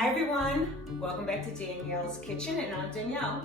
Hi everyone, welcome back to Danielle's Kitchen, and I'm Danielle.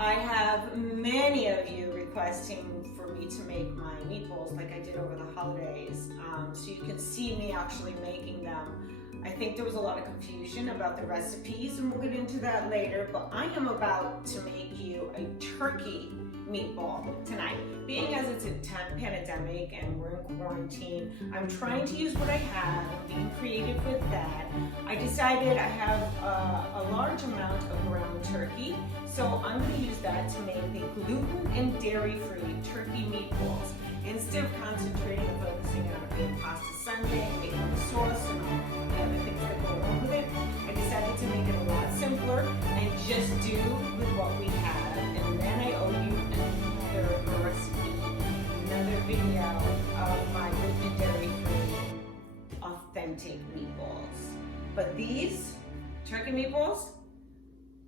I have many of you requesting for me to make my meatballs like I did over the holidays, so you can see me actually making them. I think there was a lot of confusion about the recipes, and we'll get into that later, but I am about to make you a turkey meatball tonight. Being as it's a pandemic and we're in quarantine, I'm trying to use what I have and being creative with that. I decided I have a large amount of ground turkey, so I'm going to use that to make the gluten and dairy-free turkey meatballs. Instead of concentrating and focusing on a pasta sundae and making the sauce and all the other things that go along with it, I decided to make it a lot simpler and just do with what we have. And then I owe you another recipe, another video of my gluten and dairy-free authentic meatballs. But these turkey meatballs,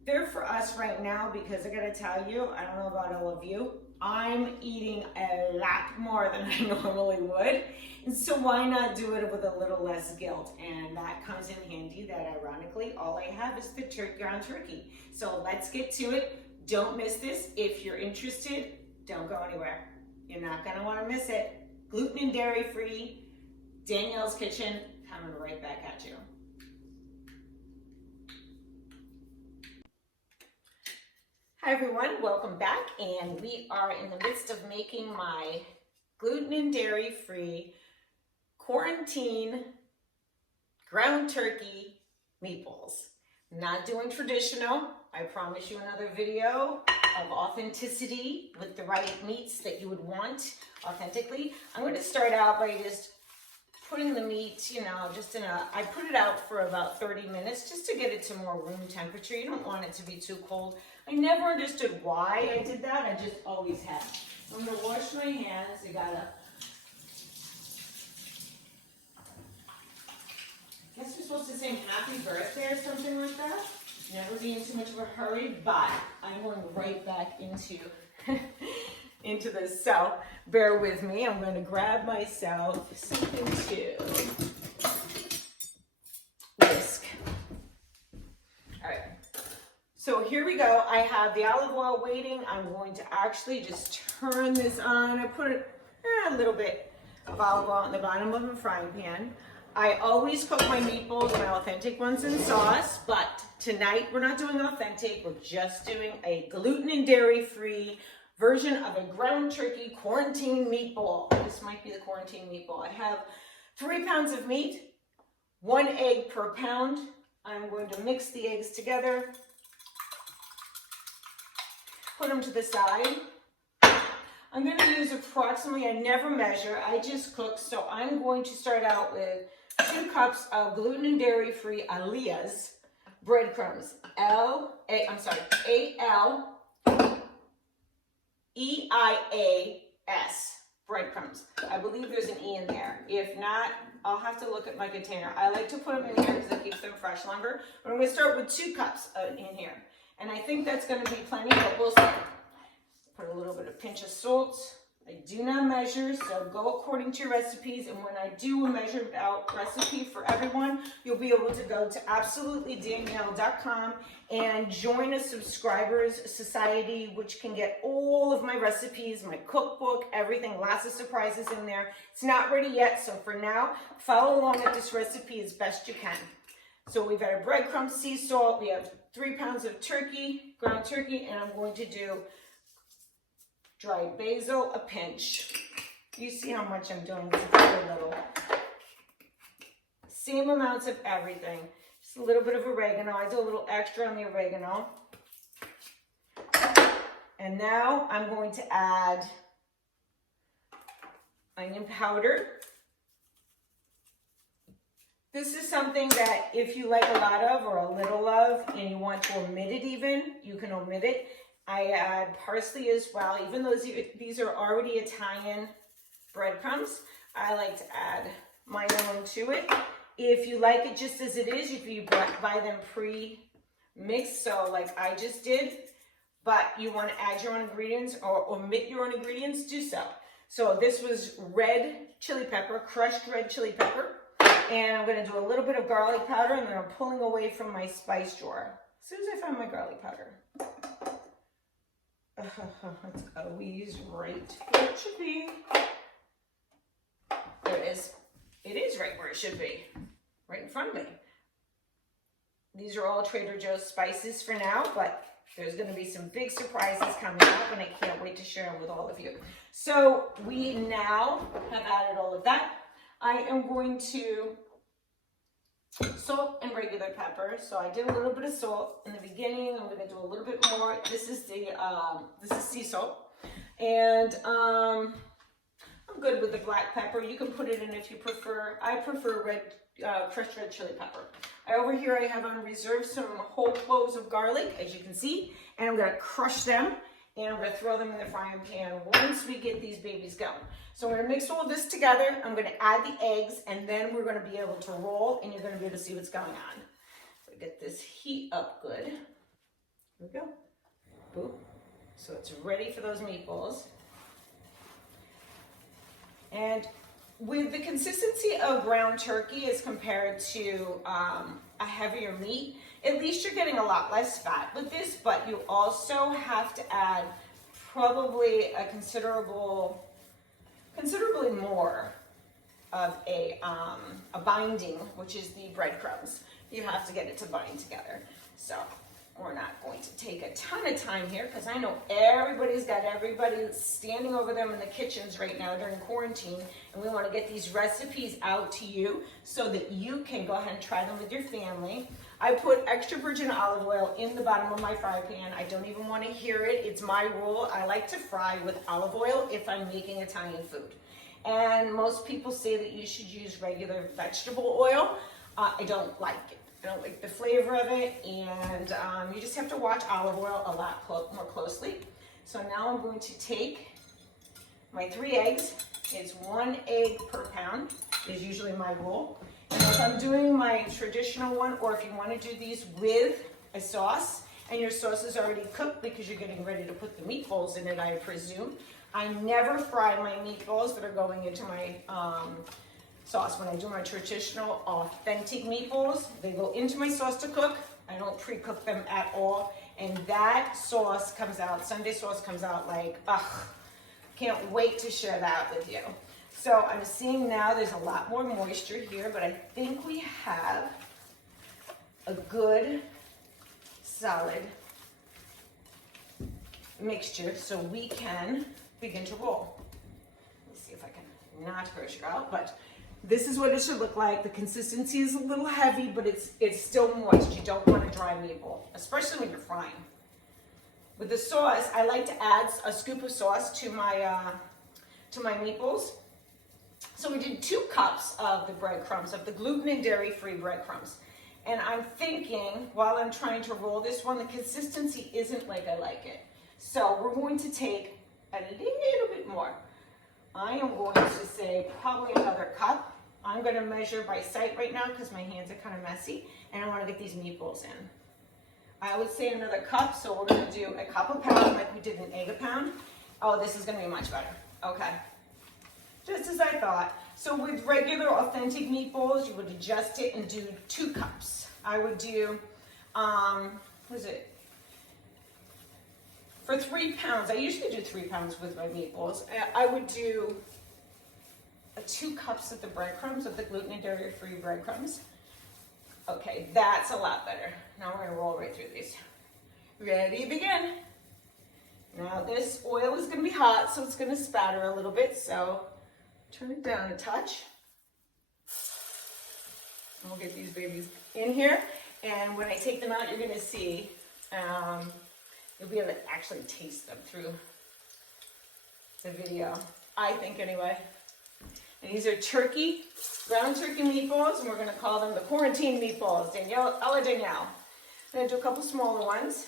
they're for us right now because I gotta tell you, I don't know about all of you, I'm eating a lot more than I normally would. And so why not do it with a little less guilt? And that comes in handy that ironically, all I have is the ground turkey. So let's get to it. Don't miss this. If you're interested, don't go anywhere. You're not gonna wanna miss it. Gluten and dairy free, Danielle's Kitchen, coming right back at you. Hi everyone, welcome back, and we are in the midst of making my gluten and dairy free quarantine ground turkey meatballs. Not doing traditional. I promise you another video of authenticity with the right meats that you would want authentically. I'm going to start out by just putting the meat, just I put it out for about 30 minutes just to get it to more room temperature. You don't want it to be too cold. I never understood why I did that. I just always have. I'm going to wash my hands. I guess we're supposed to sing happy birthday or something like that. Never be in too much of a hurry, but I'm going right back into into this. So bear with me. I'm going to grab myself something to whisk. All right. So here we go. I have the olive oil waiting. I'm going to actually just turn this on. I put a little bit of olive oil in the bottom of a frying pan. I always cook my meatballs, my authentic ones, in sauce, but tonight we're not doing authentic. We're just doing a gluten and dairy-free version of a ground turkey quarantine meatball. This might be the quarantine meatball. I have 3 pounds of meat, 1 egg per pound. I'm going to mix the eggs together, put them to the side. I'm going to use approximately, I never measure, I just cook. So I'm going to start out with 2 cups of gluten and dairy-free Aliyah's breadcrumbs. A-L-E-I-A-S breadcrumbs. I believe there's an E in there. If not, I'll have to look at my container. I like to put them in here because it keeps them fresh longer. But I'm going to start with 2 cups in here. And I think that's going to be plenty, but we'll see. Put a little bit of pinch of salt. I do not measure, so go according to your recipes. And when I do a measured out recipe for everyone, you'll be able to go to absolutelydanielle.com and join a subscribers society, which can get all of my recipes, my cookbook, everything, lots of surprises in there. It's not ready yet, so for now, follow along with this recipe as best you can. So we've got a breadcrumb, sea salt, we have 3 pounds of turkey, ground turkey, and I'm going to do dried basil, a pinch. You see how much I'm doing, it's very little. Same amounts of everything. Just a little bit of oregano. I do a little extra on the oregano. And now I'm going to add onion powder. This is something that if you like a lot of or a little of and you want to omit it even, you can omit it. I add parsley as well. Even though these are already Italian breadcrumbs, I like to add my own to it. If you like it just as it is, if you buy them pre-mixed, so like I just did, but you want to add your own ingredients or omit your own ingredients, do so. So this was red chili pepper, crushed red chili pepper. And I'm gonna do a little bit of garlic powder, and then I'm pulling away from my spice drawer. As soon as I find my garlic powder. It's always right where it should be. There it is. It is right where it should be. Right in front of me. These are all Trader Joe's spices for now, but there's going to be some big surprises coming up, and I can't wait to share them with all of you. So we now have added all of that. I am going to salt and regular pepper. So I did a little bit of salt in the beginning. I'm going to do a little bit more. This is sea salt, and I'm good with the black pepper. You can put it in if you prefer. I prefer crushed red chili pepper. Over here I have on reserve some whole cloves of garlic, as you can see, and I'm going to crush them, and I'm going to throw them in the frying pan once we get these babies going. So I'm going to mix all this together. I'm going to add the eggs, and then we're going to be able to roll, and you're going to be able to see what's going on. So get this heat up good. Here we go. Boom. So it's ready for those meatballs. And with the consistency of ground turkey as compared to a heavier meat, at least you're getting a lot less fat with this, but you also have to add probably a considerably more of a binding, which is the breadcrumbs. You have to get it to bind together. So we're not going to take a ton of time here, because I know everybody's got everybody standing over them in the kitchens right now during quarantine, and we want to get these recipes out to you so that you can go ahead and try them with your family. I put extra virgin olive oil in the bottom of my fry pan. I don't even want to hear it. It's my rule. I like to fry with olive oil if I'm making Italian food. And most people say that you should use regular vegetable oil. I don't like it. I don't like the flavor of it, and you just have to watch olive oil a lot more closely. So now I'm going to take my 3 eggs. It's 1 egg per pound is usually my rule. And if I'm doing my traditional one, or if you want to do these with a sauce, and your sauce is already cooked because you're getting ready to put the meatballs in it, I presume. I never fry my meatballs that are going into my sauce. When I do my traditional authentic meatballs, they go into my sauce to cook. I don't pre-cook them at all, and that sauce comes out, Sunday sauce comes out like, can't wait to share that with you. So I'm seeing now there's a lot more moisture here, but I think we have a good solid mixture so we can begin to roll. Let me see if I can not push it out, but this is what it should look like. The consistency is a little heavy, but it's still moist. You don't want a dry meatball, especially when you're frying. With the sauce, I like to add a scoop of sauce to my meatballs. So we did 2 cups of the breadcrumbs, of the gluten and dairy-free breadcrumbs. And I'm thinking, while I'm trying to roll this one, the consistency isn't like I like it. So we're going to take a little bit more. I am going to say probably another cup. I'm going to measure by sight right now because my hands are kind of messy, and I want to get these meatballs in. I would say another cup, so we're going to do a cup a pound like we did an egg a pound. Oh, this is going to be much better. Okay. Just as I thought. So with regular authentic meatballs, you would adjust it and do 2 cups. I would do, what is it? For 3 pounds, I usually do 3 pounds with my meatballs. I would do 2 cups of the breadcrumbs, of the gluten and dairy-free breadcrumbs. Okay, that's a lot better. Now we're gonna roll right through these. Ready, begin. Now this oil is gonna be hot, so it's gonna spatter a little bit, so turn it down a touch. And we'll get these babies in here, and when I take them out, you're gonna see, you'll be able to actually taste them through the video, I think anyway. And these are ground turkey meatballs, and we're gonna call them the quarantine meatballs, Danielle, a la Danielle. I'm gonna do a couple smaller ones.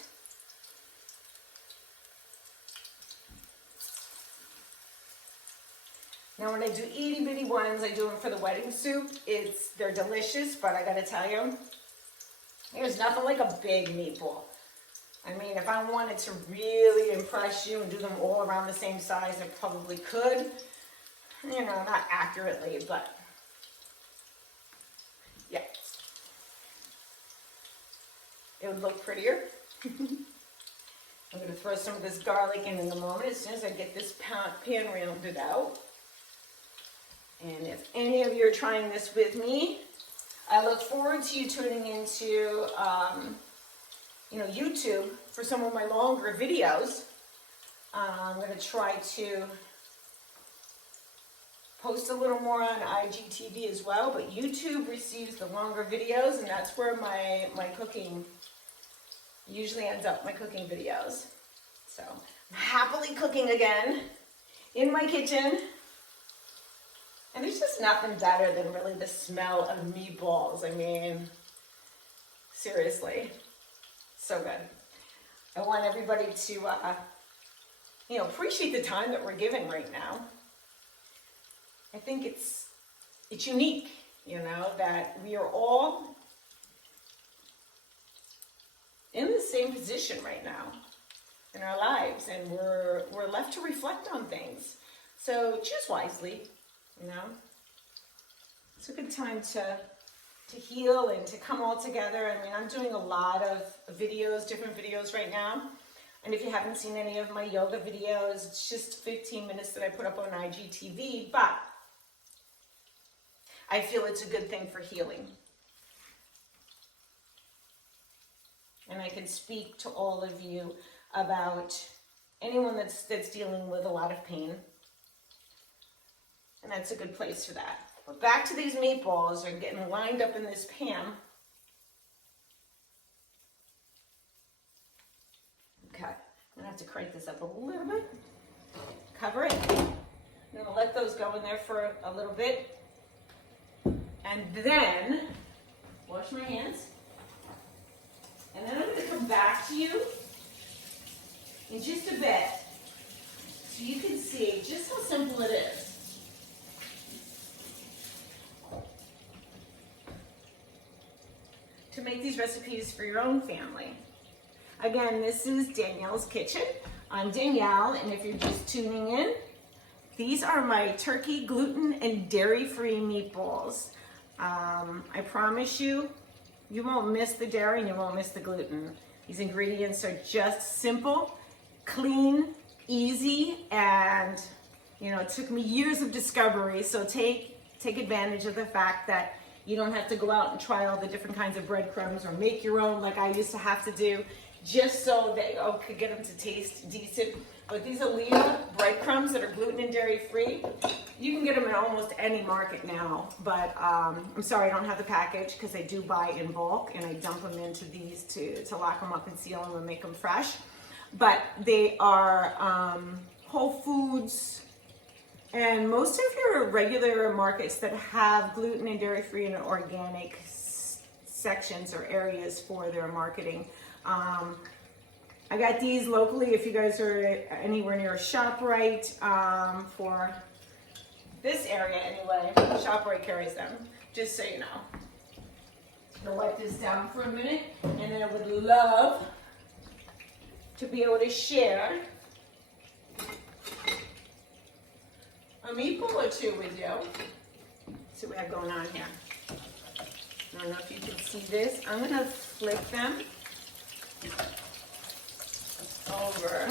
Now when I do itty bitty ones, I do them for the wedding soup. They're delicious, but I gotta tell you, there's nothing like a big meatball. I mean, if I wanted to really impress you and do them all around the same size, I probably could. You know, not accurately, but Yeah. It would look prettier. I'm going to throw some of this garlic in a moment as soon as I get this pan rounded out. And if any of you are trying this with me, I look forward to you tuning into YouTube for some of my longer videos. I'm going to try to post a little more on IGTV as well, but YouTube receives the longer videos, and that's where my cooking usually ends up, my cooking videos. So I'm happily cooking again in my kitchen. And there's just nothing better than really the smell of meatballs. I mean, seriously, so good. I want everybody to, appreciate the time that we're given right now. I think it's unique, that we are all in the same position right now in our lives, and we're left to reflect on things. So choose wisely, It's a good time to heal and to come all together. I mean, I'm doing a lot of videos, different videos right now. And if you haven't seen any of my yoga videos, it's just 15 minutes that I put up on IGTV, but I feel it's a good thing for healing. And I can speak to all of you about anyone that's dealing with a lot of pain. And that's a good place for that. But back to these meatballs. They're getting lined up in this pan. Okay, I'm gonna have to crank this up a little bit. Cover it. I'm gonna let those go in there for a little bit. And then wash my hands. And then I'm going to come back to you in just a bit so you can see just how simple it is. To make these recipes for your own family. Again, this is Danielle's Kitchen. I'm Danielle, and if you're just tuning in, these are my turkey, gluten, and dairy-free meatballs. I promise you, you won't miss the dairy and you won't miss the gluten. These ingredients are just simple, clean, easy, and it took me years of discovery. So take advantage of the fact that you don't have to go out and try all the different kinds of breadcrumbs or make your own like I used to have to do, just so that I could get them to taste decent. But these Alita breadcrumbs that are gluten and dairy free, you can get them in almost any market now. But I'm sorry I don't have the package because I do buy in bulk and I dump them into these to lock them up and seal them and make them fresh. But they are Whole Foods and most of your regular markets that have gluten and dairy free and organic sections or areas for their marketing. I got these locally if you guys are anywhere near a ShopRite, for this area anyway. ShopRite carries them, just so you know. I'm gonna wipe this down for a minute, and then I would love to be able to share a meatball or two with you. Let's see what I have going on here. I don't know if you can see this. I'm gonna flip them over.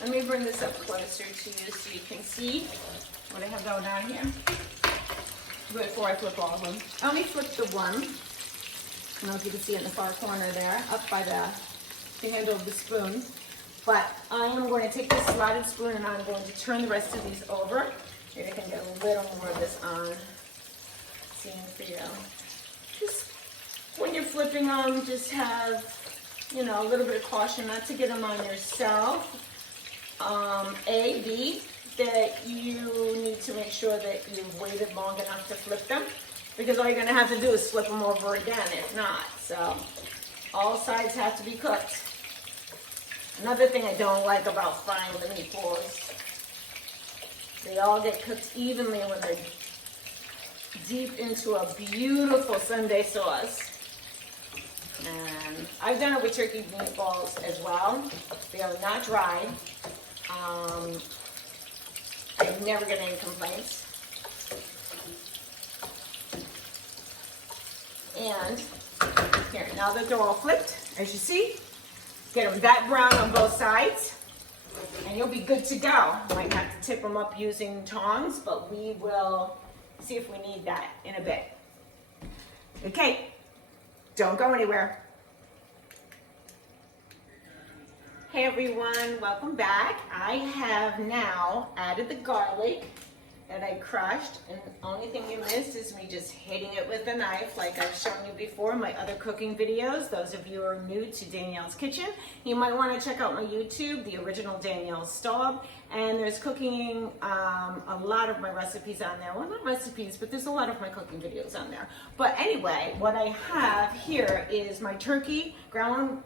Let me bring this up closer to you so you can see what I have going on here before I flip all of them. I only flipped the one. I don't know if you can see it in the far corner there, up by the handle of the spoon. But I am going to take this slotted spoon and I'm going to turn the rest of these over. Maybe I can get a little more of this on scene for you. Just when you're flipping them, just have a little bit of caution not to get them on yourself. B, that you need to make sure that you've waited long enough to flip them, because all you're going to have to do is flip them over again if not. So all sides have to be cooked. Another thing I don't like about frying the meatballs, they all get cooked evenly when they're deep into a beautiful Sunday sauce. And I've done it with turkey meatballs as well. They are not dry. I never get any complaints. And here, now that they're all flipped, as you see, get them that brown on both sides, and you'll be good to go. Might have to tip them up using tongs, but we will see if we need that in a bit. Okay, don't go anywhere. Hey everyone, welcome back. I have now added the garlic that I crushed, and the only thing you missed is me just hitting it with a knife like I've shown you before in my other cooking videos. Those of you who are new to Danielle's Kitchen, you might want to check out my YouTube, the original Danielle's Stove, and there's cooking, a lot of my recipes on there. Well, not recipes, but there's a lot of my cooking videos on there. But anyway, what I have here is my ground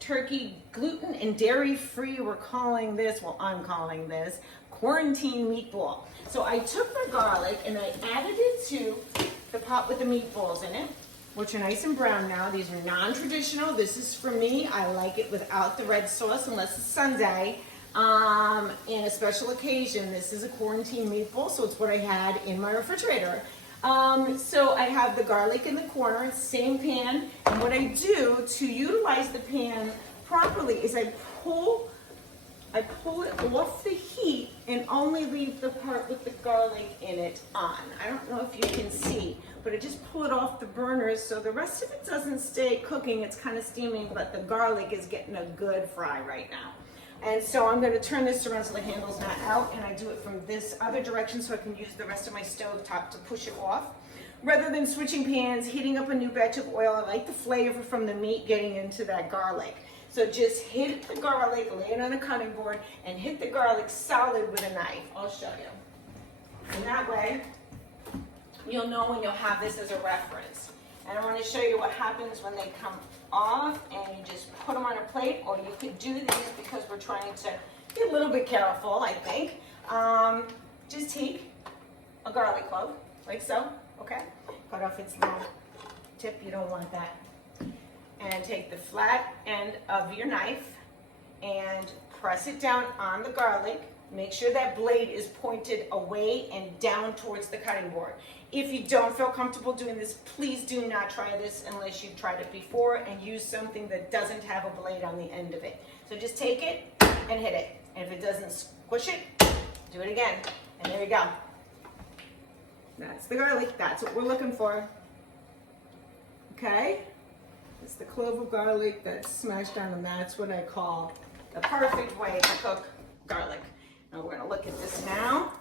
turkey, gluten and dairy free, I'm calling this quarantine meatball. So I took my garlic and I added it to the pot with the meatballs in it, which are nice and brown now. These are non-traditional. This is for me. I like it without the red sauce unless it's Sunday. In a special occasion, this is a quarantine meatball, so it's what I had in my refrigerator. So I have the garlic in the corner, same pan, and what I do to utilize the pan properly is I pull it off the heat and only leave the part with the garlic in it on. I don't know if you can see, but I just pull it off the burners so the rest of it doesn't stay cooking. It's kind of steaming, but the garlic is getting a good fry right now. And so I'm going to turn this around so the handle's not out, and I do it from this other direction so I can use the rest of my stove top to push it off. Rather than switching pans, heating up a new batch of oil, I like the flavor from the meat getting into that garlic. So just hit the garlic, lay it on a cutting board, and hit the garlic solid with a knife. I'll show you. And that way, you'll know when you'll have this as a reference. And I want to show you what happens when they come off, and you just put them on a plate, or you could do these because we're trying to be a little bit careful, I think. Just take a garlic clove, like so, okay? Cut off its little tip, you don't want that. And take the flat end of your knife and press it down on the garlic. Make sure that blade is pointed away and down towards the cutting board. If you don't feel comfortable doing this, please do not try this unless you've tried it before, and use something that doesn't have a blade on the end of it. So just take it and hit it. And if it doesn't squish it, do it again. And there you go. That's the garlic. That's what we're looking for. Okay? It's the clove of garlic that's smashed down, and that's what I call the perfect way to cook garlic. Now we're gonna look at this now.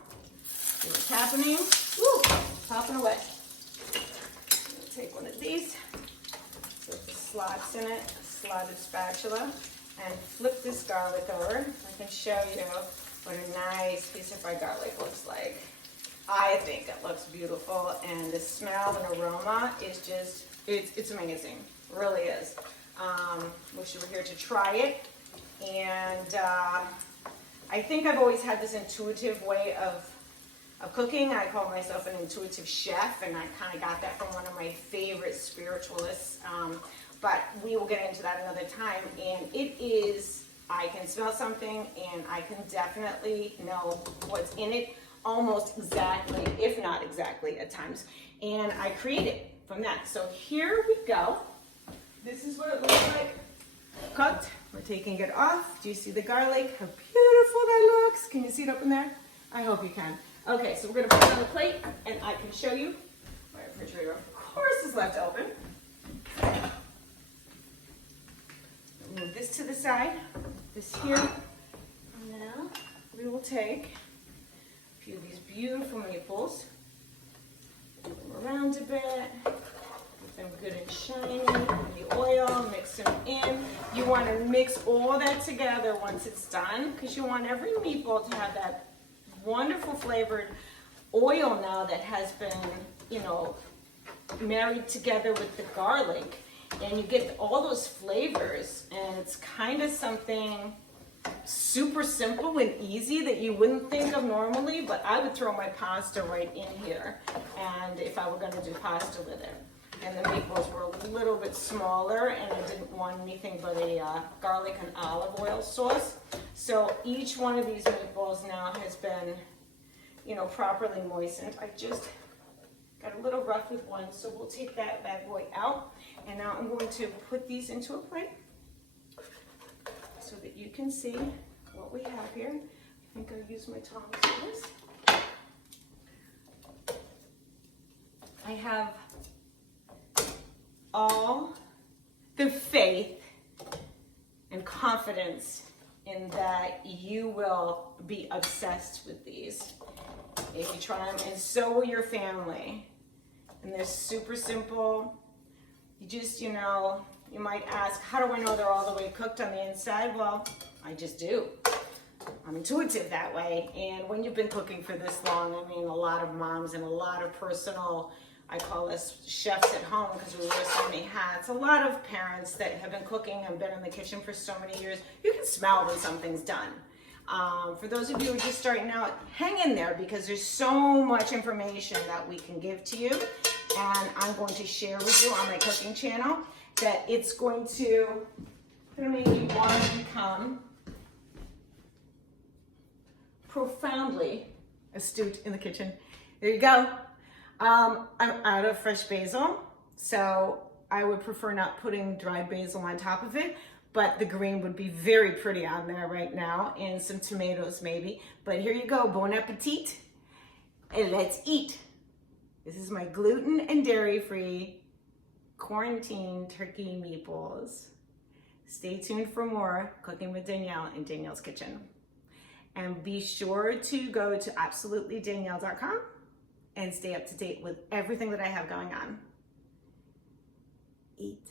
See what's happening. Woo, popping away. Take one of these with the slots in it, a slotted spatula, and flip this garlic over. I can show you what a nice piece of fried garlic looks like. I think it looks beautiful, and the smell and aroma is just, it's amazing. It really is. Wish you were here to try it. And I think I've always had this intuitive way of cooking. I call myself an intuitive chef, and I kind of got that from one of my favorite spiritualists. But we will get into that another time. And it is, I can smell something, and I can definitely know what's in it almost exactly, if not exactly at times. And I create it from that. So here we go. This is what it looks like cooked. We're taking it off. Do you see the garlic? How beautiful that looks. Can you see it up in there? I hope you can. Okay, so we're gonna put it on the plate, and I can show you. My refrigerator, of course, is left open. Move this to the side, this here. Now we will take a few of these beautiful meatballs, move them around a bit. Them good and shiny, the oil, mix them in. You want to mix all that together once it's done, because you want every meatball to have that wonderful flavored oil now that has been, married together with the garlic, and you get all those flavors, and it's kind of something super simple and easy that you wouldn't think of normally, but I would throw my pasta right in here, and if I were going to do pasta with it. And the meatballs were a little bit smaller, and I didn't want anything but a garlic and olive oil sauce. So each one of these meatballs now has been, properly moistened. I just Got a little rough with one, so we'll take that bad boy out. And now I'm going to put these into a plate so that you can see what we have here. I think I'll use my tongs for this. I have all the faith and confidence in that you will be obsessed with these if you try them, and so will your family. And they're super simple. You just, you know, you might ask, how do I know they're all the way cooked on the inside? Well, I just do. I'm intuitive that way. And when you've been cooking for this long, I mean, a lot of moms and a lot of personal, I call us chefs at home because we wear so many hats. A lot of parents that have been cooking and been in the kitchen for so many years, you can smell when something's done. For those of you who are just starting out, hang in there because there's so much information that we can give to you. And I'm going to share with you on my cooking channel that it's going to make you want to become profoundly astute in the kitchen. There you go. I'm out of fresh basil, so I would prefer not putting dried basil on top of it, but the green would be very pretty on there right now, and some tomatoes maybe. But here you go, bon appetit, and let's eat. This is my gluten and dairy-free quarantine turkey meatballs. Stay tuned for more Cooking with Danielle in Danielle's Kitchen. And be sure to go to absolutelydanielle.com and stay up to date with everything that I have going on. Eat.